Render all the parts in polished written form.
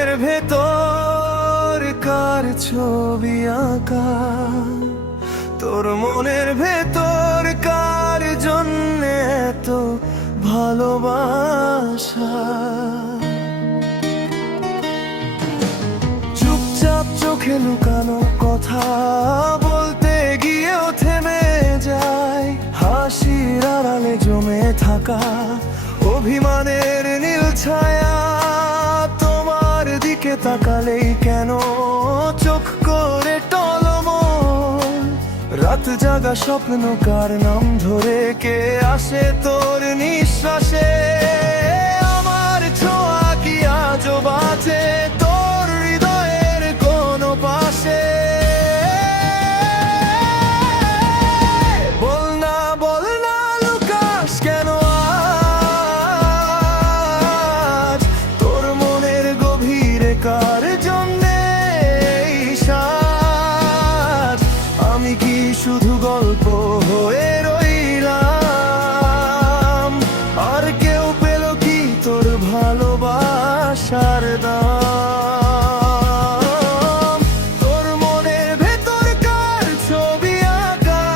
মনের ভেতর কার ছবি আঁকা, তোর মনের ভেতর কার জন্য এত ভালোবাসা। চুপচাপ চোখে লুকানো কথা বলতে গিয়েও থেমে যায়, হাসির আড়ালে জমে থাকা অভিমানের নীল ছায়া। তোমার দিকে তাকালেই কেন চোখ করে টলমল, রাত জাগা স্বপ্ন কার নাম ধরে কে আসে তোর নিঃশ্বাসে। আমার ছোঁয়া কি আজও বাঁচে তোর হৃদয়ের কোন পাশে? বল না লুকাস কেন আজ, তোর মনের গভীরে কার জন্যে এই সাজ? আমি কি শুধু গল্প হয়ে রইলাম, আর কেউ পেল কি তোর ভালোবাসার দাম? তোর মনের ভেতর কার ছবি আঁকা,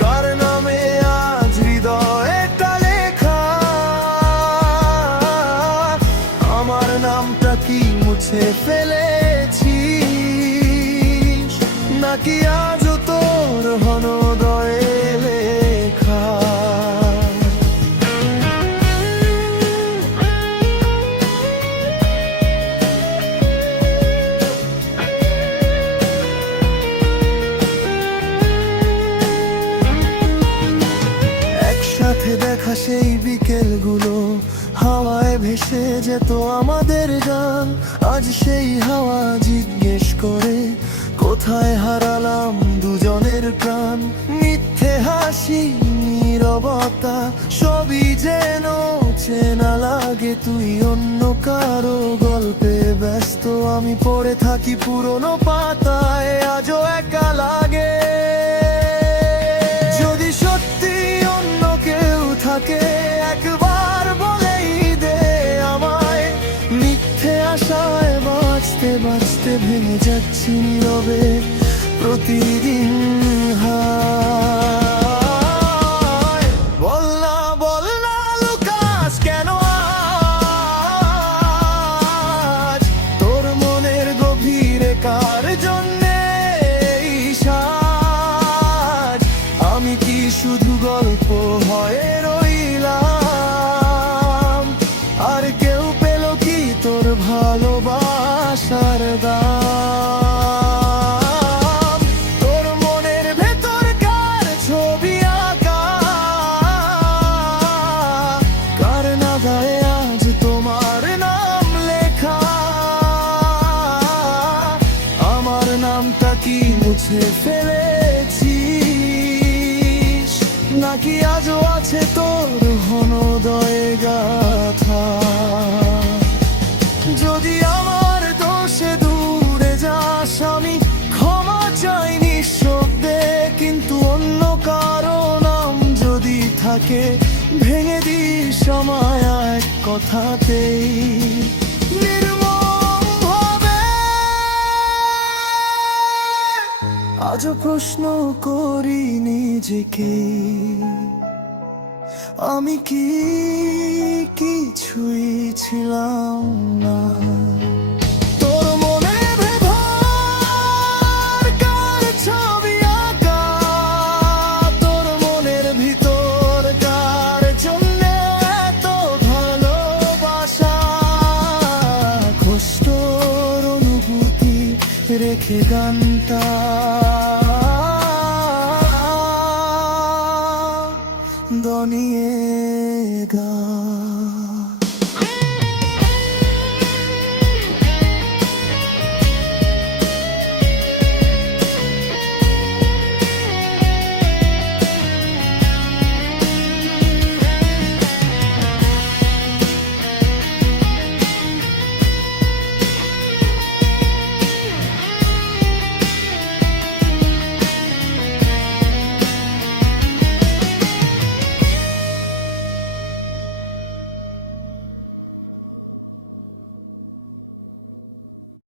কার নামে আজ হৃদয়টা লেখা? আমার নামটা কি মুছে ফেলেছিস, নাকি আজও তোর হৃদয়ে লেখা? একসাথে দেখা সেই বিকেলগুলো, হাওয়ায় ভেসে যেত আমাদের গান। আজ সেই হাওয়া জিজ্ঞেস করে কোথায় হারালাম দুজনের প্রাণ। মিথ্যে হাসি নীরবতা সবই যেন চেনা লাগে, তুই অন্য কারো গল্পে ব্যস্ত, আমি পড়ে থাকি পুরনো পাতায়, আজও একা লাগে। যদি সত্যি অন্য কেউ থাকে একবার বলেই দে আমায়, মিথ্যে আশায় বাঁচতে বাঁচতে ভেঙে যাচ্ছি নীরবে প্রতিদিন। হায় বল না লুকাস কেন আজ, তোর মনের গভীরে কার জন্যে এই সাজ? আমি কি শুধু গল্প হয়ে রইলাম, আর কেউ পেল কি তোর ভালোবাসার দাম? তোর মনের ভেতর কার ছবি আঁকা, কার নাগায়ে আজ তোমার নাম লেখা? আমার নামটা কি মুছে ফেলেছিস, নাকি আজও আছে তোর হৃদয়ে গাথা? যদি আমার দোষে দূরে যাস আমি ক্ষমা চাই নিঃশব্দে, কিন্তু অন্য কারো নাম যদি থাকে ভেঙে দিস আমায় এক কথাতেই নির্মমভাবে। আজও প্রশ্ন করি নিজেকে, আমি কি কিছুই ছিলাম না? তোর মনে ভেতর কার ছবি আঁকা, তোর মনের ভিতর কার জন্য এত ভালোবাসা? কষ্টর অনুভূতি রেখে গানটা দনিয়ে গা।